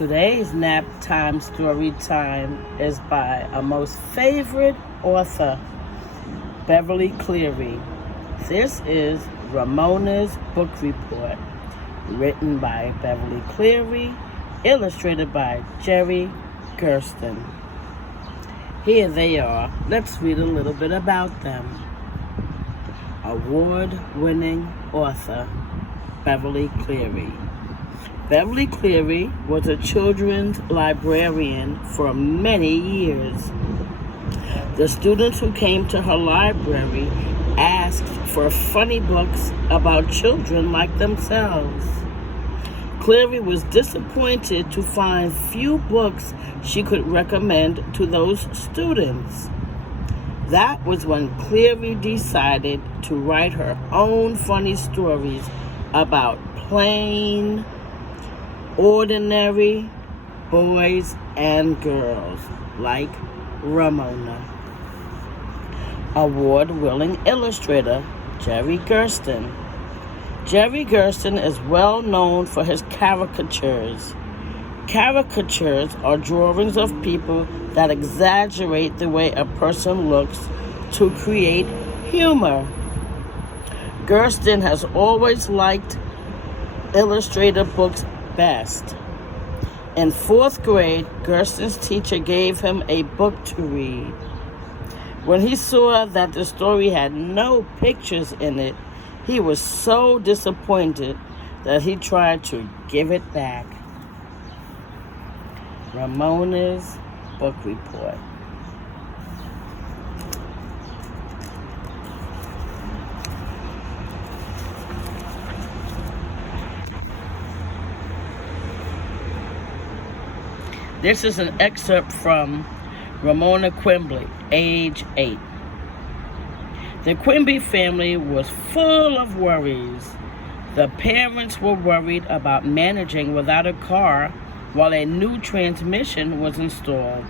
Today's nap time story time is by our most favorite author, Beverly Cleary. This is Ramona's book report, written by Beverly Cleary, illustrated by Jerry Gersten. Here they are. Let's read a little bit about them. Award-winning author, Beverly Cleary. Beverly Cleary was a children's librarian for many years. The students who came to her library asked for funny books about children like themselves. Cleary was disappointed to find few books she could recommend to those students. That was when Cleary decided to write her own funny stories about plain, ordinary boys and girls like Ramona. Award-winning illustrator Jerry Gersten. Jerry Gersten is well known for his caricatures. Caricatures are drawings of people that exaggerate the way a person looks to create humor. Gersten has always liked illustrator books best. In 4th grade, Gersten's teacher gave him a book to read. When he saw that the story had no pictures in it, he was so disappointed that he tried to give it back. Ramona's book report. This is an excerpt from Ramona Quimby, age 8. The Quimby family was full of worries. The parents were worried about managing without a car while a new transmission was installed,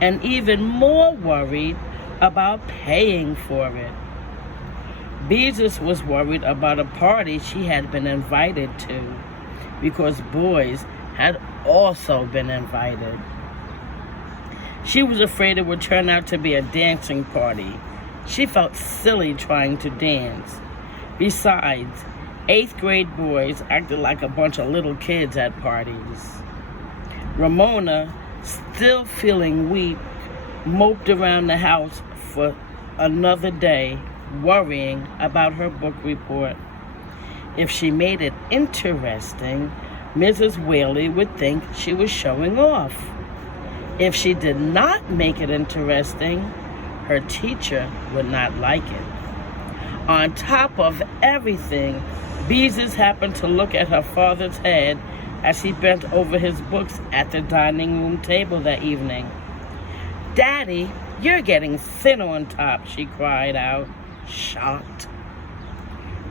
and even more worried about paying for it. Beezus was worried about a party she had been invited to, because boys had also been invited. She was afraid it would turn out to be a dancing party. She felt silly trying to dance. Besides, 8th grade boys acted like a bunch of little kids at parties. Ramona, still feeling weak, moped around the house for another day, worrying about her book report. If she made it interesting, Mrs. Whaley would think she was showing off. If she did not make it interesting, her teacher would not like it. On top of everything, Beezus happened to look at her father's head as he bent over his books at the dining room table that evening. "Daddy, you're getting thin on top," she cried out, shocked.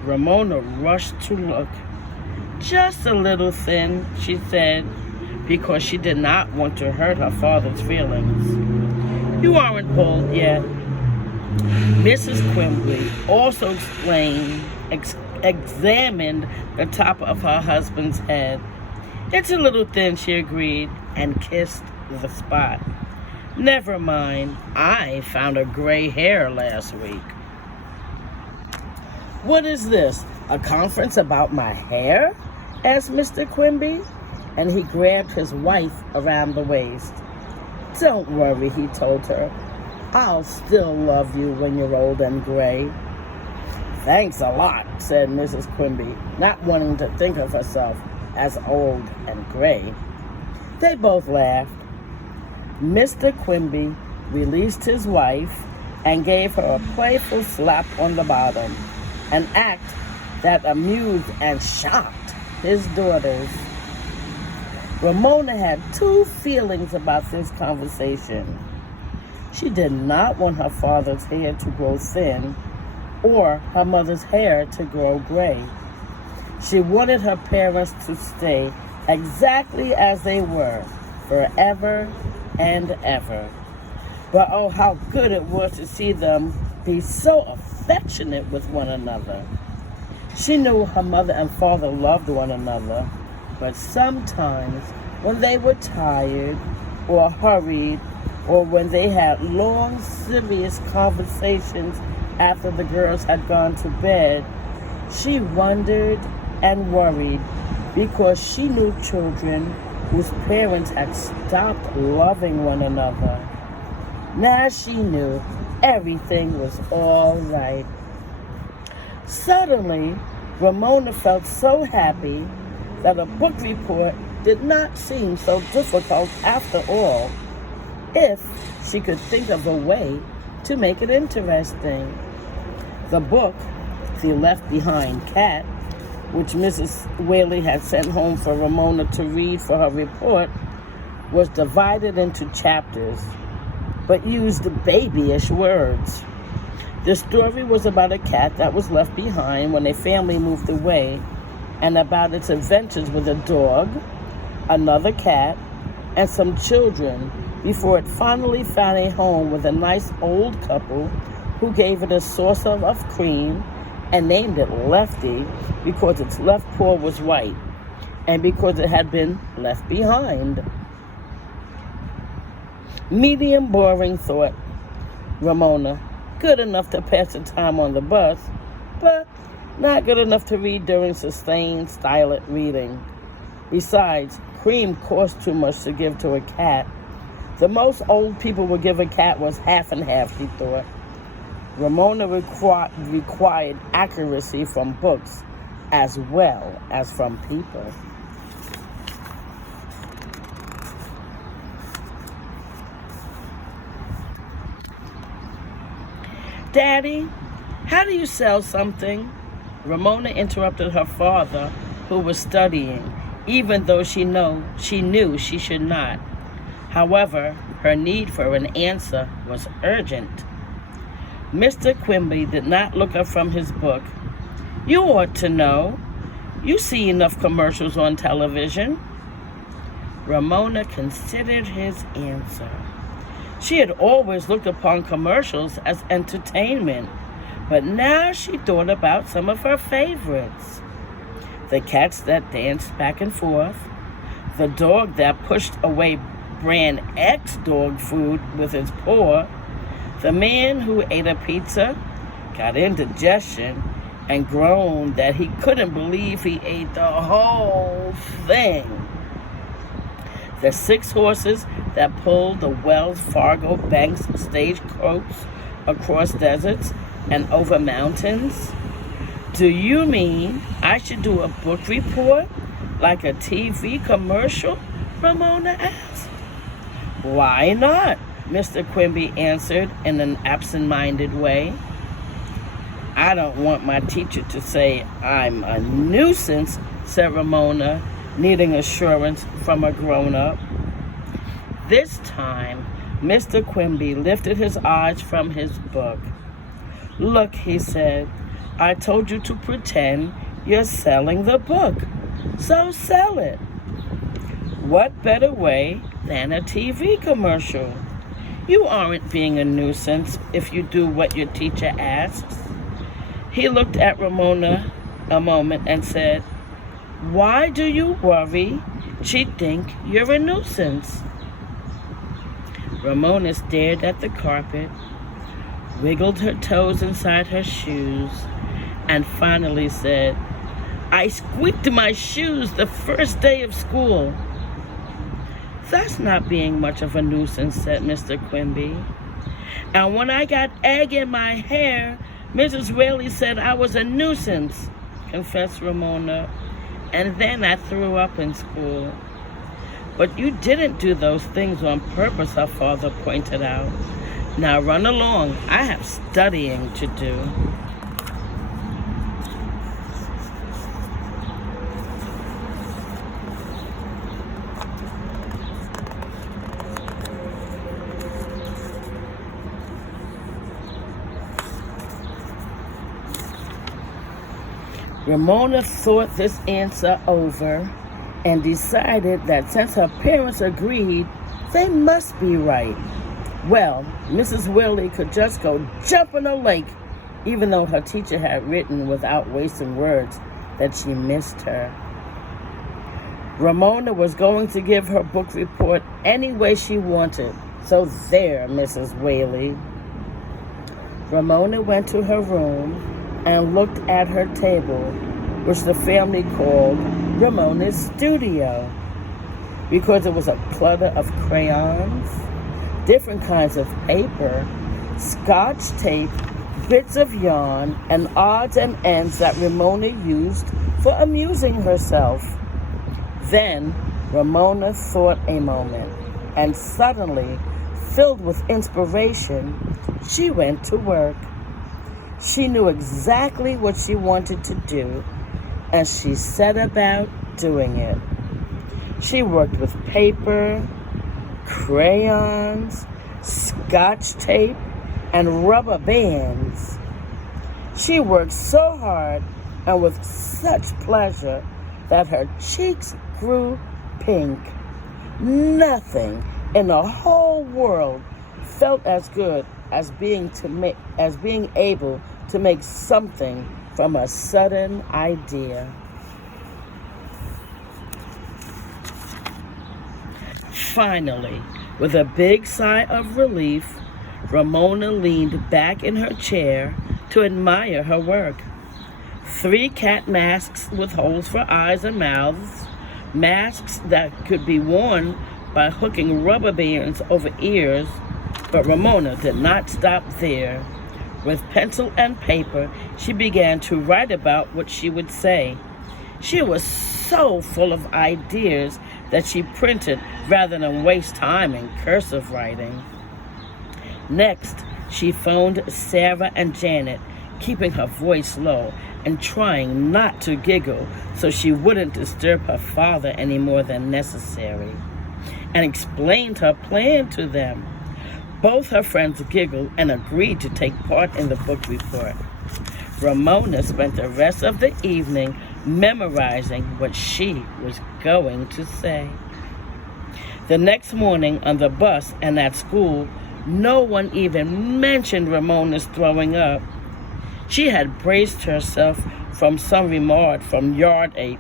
Ramona rushed to look. "Just a little thin," she said, because she did not want to hurt her father's feelings. "You aren't bald yet." Mrs. Quimby also examined the top of her husband's head. "It's a little thin," she agreed, and kissed the spot. "Never mind, I found a gray hair last week." "What is this, a conference about my hair?" asked Mr. Quimby, and he grabbed his wife around the waist. "Don't worry," he told her. "I'll still love you when you're old and gray." "Thanks a lot," said Mrs. Quimby, not wanting to think of herself as old and gray. They both laughed. Mr. Quimby released his wife and gave her a playful slap on the bottom, an act that amused and shocked his daughters. Ramona had two feelings about this conversation. She did not want her father's hair to grow thin or her mother's hair to grow gray. She wanted her parents to stay exactly as they were, forever and ever. But oh, how good it was to see them be so affectionate with one another. She knew her mother and father loved one another, but sometimes when they were tired or hurried, or when they had long, serious conversations after the girls had gone to bed, she wondered and worried because she knew children whose parents had stopped loving one another. Now she knew everything was all right. Suddenly, Ramona felt so happy that a book report did not seem so difficult after all, if she could think of a way to make it interesting. The book, The Left Behind Cat, which Mrs. Whaley had sent home for Ramona to read for her report, was divided into chapters, but used babyish words. The story was about a cat that was left behind when a family moved away, and about its adventures with a dog, another cat, and some children before it finally found a home with a nice old couple who gave it a saucer of cream and named it Lefty because its left paw was white and because it had been left behind. Medium boring, thought Ramona. Good enough to pass the time on the bus, but not good enough to read during sustained, silent reading. Besides, cream cost too much to give to a cat. The most old people would give a cat was half and half, she thought. Ramona required accuracy from books as well as from people. Daddy, how do you sell something? Ramona interrupted her father, who was studying, even though she knew she should not. However, her need for an answer was urgent. Mr. Quimby did not look up from his book. You ought to know. You see enough commercials on television. Ramona considered his answer. She had always looked upon commercials as entertainment, but now she thought about some of her favorites. The cats that danced back and forth, the dog that pushed away brand X dog food with his paw, the man who ate a pizza, got indigestion, and groaned that he couldn't believe he ate the whole thing. The 6 horses that pulled the Wells Fargo Bank's stagecoach across deserts and over mountains. Do you mean I should do a book report like a TV commercial? Ramona asked. Why not? Mr. Quimby answered in an absent-minded way. I don't want my teacher to say I'm a nuisance, said Ramona, needing assurance from a grown-up. This time, Mr. Quimby lifted his eyes from his book. Look, he said, I told you to pretend you're selling the book, so sell it. What better way than a TV commercial? You aren't being a nuisance if you do what your teacher asks. He looked at Ramona a moment and said, Why do you worry? She'd think you're a nuisance. Ramona stared at the carpet, wiggled her toes inside her shoes, and finally said, I squeaked my shoes the first day of school. That's not being much of a nuisance, said Mr. Quimby. And when I got egg in my hair, Mrs. Whaley said I was a nuisance, confessed Ramona. And then I threw up in school. But you didn't do those things on purpose, her father pointed out. Now run along. I have studying to do. Ramona thought this answer over and decided that since her parents agreed, they must be right. Well, Mrs. Whaley could just go jump in a lake, even though her teacher had written without wasting words that she missed her. Ramona was going to give her book report any way she wanted. So there, Mrs. Whaley. Ramona went to her room and looked at her table, which the family called Ramona's studio, because it was a clutter of crayons, different kinds of paper, scotch tape, bits of yarn, and odds and ends that Ramona used for amusing herself. Then Ramona thought a moment, and suddenly, filled with inspiration, she went to work. She knew exactly what she wanted to do, and she set about doing it. She worked with paper, crayons, scotch tape, and rubber bands. She worked so hard and with such pleasure that her cheeks grew pink. Nothing in the whole world felt as good as being able to make something from a sudden idea. Finally, with a big sigh of relief, Ramona leaned back in her chair to admire her work. 3 cat masks with holes for eyes and mouths, masks that could be worn by hooking rubber bands over ears. But Ramona did not stop there. With pencil and paper, she began to write about what she would say. She was so full of ideas that she printed rather than waste time in cursive writing. Next, she phoned Sarah and Janet, keeping her voice low and trying not to giggle so she wouldn't disturb her father any more than necessary, and explained her plan to them. Both her friends giggled and agreed to take part in the book report. Ramona spent the rest of the evening memorizing what she was going to say. The next morning on the bus and at school, no one even mentioned Ramona's throwing up. She had braced herself from some remark from Yard Ape,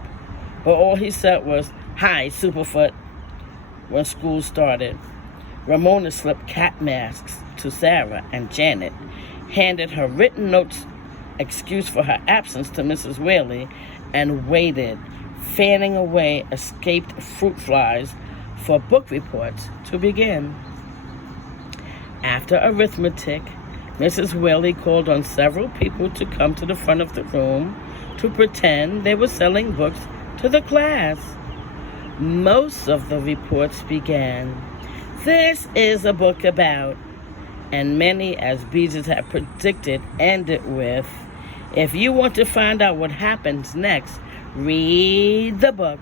but all he said was, "Hi, Superfoot," when school started. Ramona slipped cat masks to Sarah and Janet, handed her written notes excuse for her absence to Mrs. Whaley, and waited, fanning away escaped fruit flies, for book reports to begin. After arithmetic, Mrs. Whaley called on several people to come to the front of the room to pretend they were selling books to the class. Most of the reports began, "This is a book about," and many, as Beezus had predicted, ended with, "If you want to find out what happens next, read the book."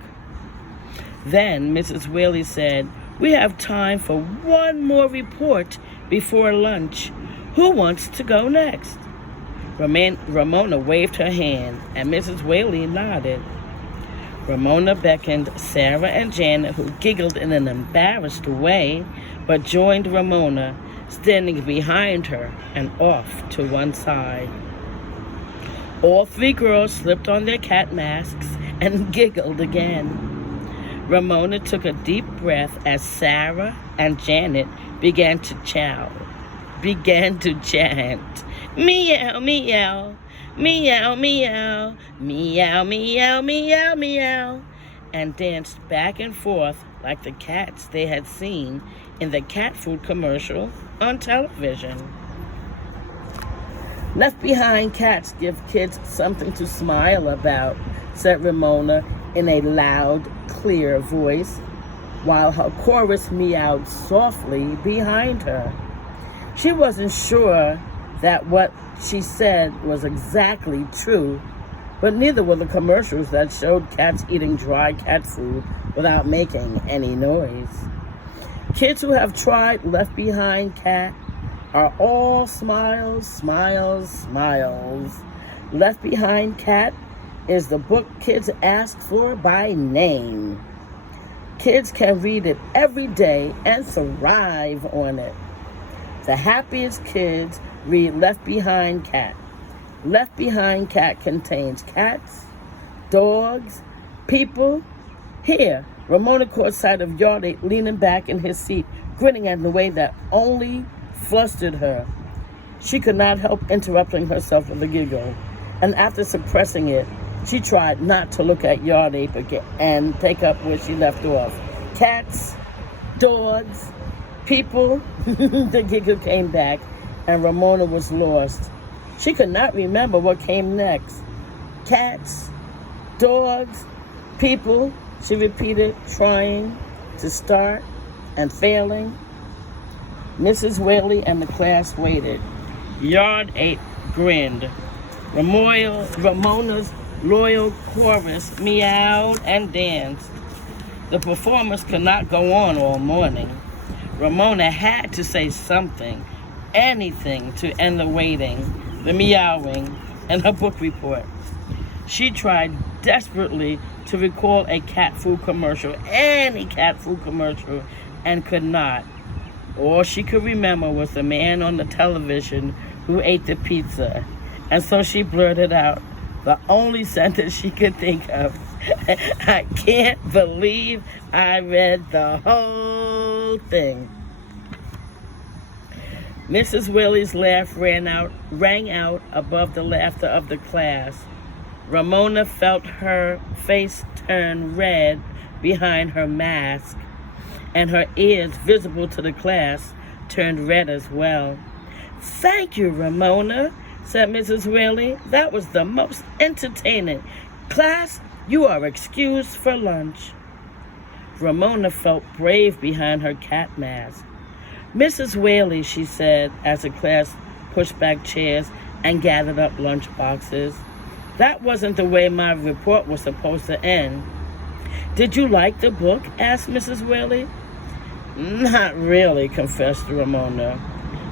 Then Mrs. Whaley said, "We have time for one more report before lunch. Who wants to go next?" Ramona waved her hand, and Mrs. Whaley nodded. Ramona beckoned Sarah and Janet, who giggled in an embarrassed way, but joined Ramona, standing behind her and off to one side. All 3 girls slipped on their cat masks and giggled again. Ramona took a deep breath as Sarah and Janet began to chant, "Meow, meow, meow, meow, meow, meow, meow, meow," and danced back and forth like the cats they had seen in the cat food commercial on television. "Left behind cats give kids something to smile about," said Ramona in a loud, clear voice, while her chorus meowed softly behind her. She wasn't sure that what she said was exactly true, but neither were the commercials that showed cats eating dry cat food without making any noise. Kids who have tried Left Behind Cat are all smiles, smiles, smiles. Left Behind Cat is the book kids ask for by name. Kids can read it every day and thrive on it. The happiest kids read Left Behind Cat. Left Behind Cat contains cats, dogs, people, Here, Ramona caught sight of Yard 8 leaning back in his seat, grinning in a way that only flustered her. She could not help interrupting herself with a giggle, and after suppressing it, she tried not to look at Yard 8 and take up where she left off. Cats, dogs, people. The giggle came back, and Ramona was lost. She could not remember what came next. Cats, dogs, people, she repeated, trying to start and failing. Mrs. Whaley and the class waited. Yard 8 grinned. Ramona's loyal chorus meowed and danced. The performance could not go on all morning. Ramona had to say something, anything, to end the waiting, the meowing, and her book report. She tried desperately to recall a cat food commercial, any cat food commercial, and could not. All she could remember was the man on the television who ate the pizza. And so she blurted out the only sentence she could think of. I can't believe I read the whole thing. Mrs. Whaley's laugh rang out above the laughter of the class. Ramona felt her face turn red behind her mask, and her ears, visible to the class, turned red as well. Thank you, Ramona, said Mrs. Whaley. That was the most entertaining. Class, you are excused for lunch. Ramona felt brave behind her cat mask. Mrs. Whaley, she said, as the class pushed back chairs and gathered up lunch boxes. That wasn't the way my report was supposed to end. Did you like the book? Asked Mrs. Whaley. Not really, confessed Ramona.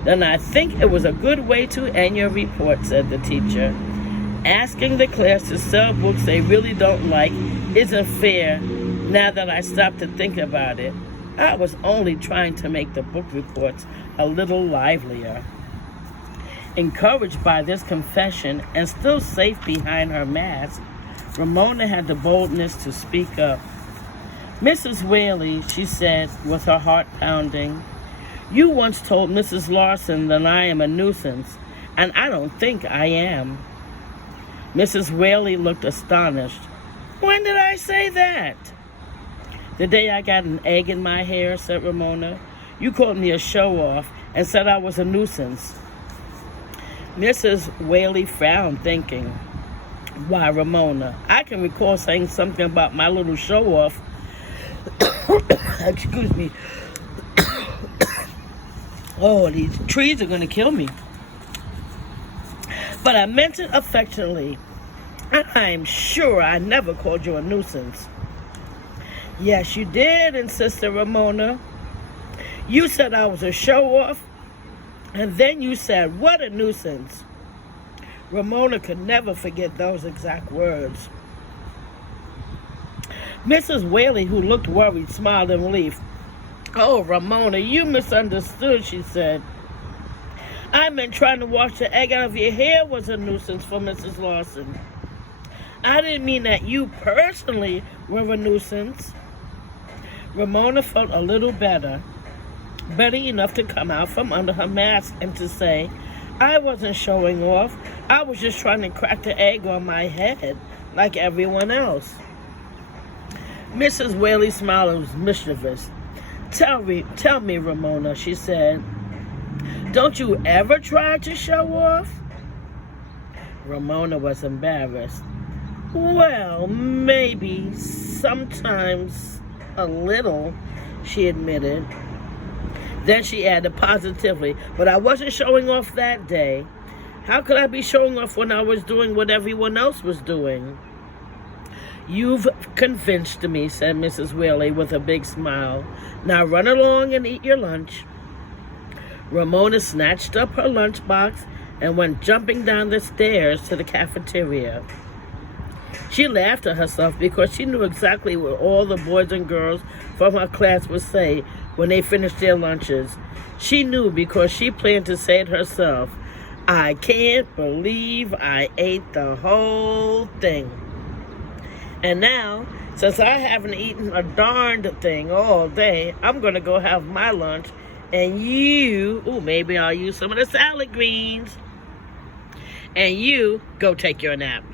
Then I think it was a good way to end your report, said the teacher. Asking the class to sell books they really don't like isn't fair now that I stopped to think about it. I was only trying to make the book reports a little livelier. Encouraged by this confession and still safe behind her mask, Ramona had the boldness to speak up. Mrs. Whaley, she said with her heart pounding, you once told Mrs. Larson that I am a nuisance, and I don't think I am. Mrs. Whaley looked astonished. When did I say that? The day I got an egg in my hair, said Ramona. You called me a show-off and said I was a nuisance. Mrs. Whaley frowned, thinking, why, Ramona, I can recall saying something about my little show-off. Excuse me. Oh, these trees are going to kill me. But I meant it affectionately. I'm sure I never called you a nuisance. Yes, you did, insisted Ramona. You said I was a show-off, and then you said, what a nuisance. Ramona could never forget those exact words. Mrs. Whaley, who looked worried, smiled in relief. Oh, Ramona, you misunderstood, she said. I meant trying to wash the egg out of your hair was a nuisance for Mrs. Larson. I didn't mean that you personally were a nuisance. Ramona felt a little better enough to come out from under her mask and to say, I wasn't showing off. I was just trying to crack the egg on my head like everyone else. Mrs. Whaley smiled and was mischievous. Tell me, Ramona, she said, don't you ever try to show off? Ramona was embarrassed. Well, maybe, sometimes a little, she admitted. Then she added positively, but I wasn't showing off that day. How could I be showing off when I was doing what everyone else was doing? You've convinced me, said Mrs. Whaley with a big smile. Now run along and eat your lunch. Ramona snatched up her lunchbox and went jumping down the stairs to the cafeteria. She laughed at herself because she knew exactly what all the boys and girls from her class would say when they finished their lunches. She knew because she planned to say it herself. I can't believe I ate the whole thing. And now, Since I haven't eaten a darned thing all day, I'm going to go have my lunch. And you, maybe I'll use some of the salad greens. And you go take your nap.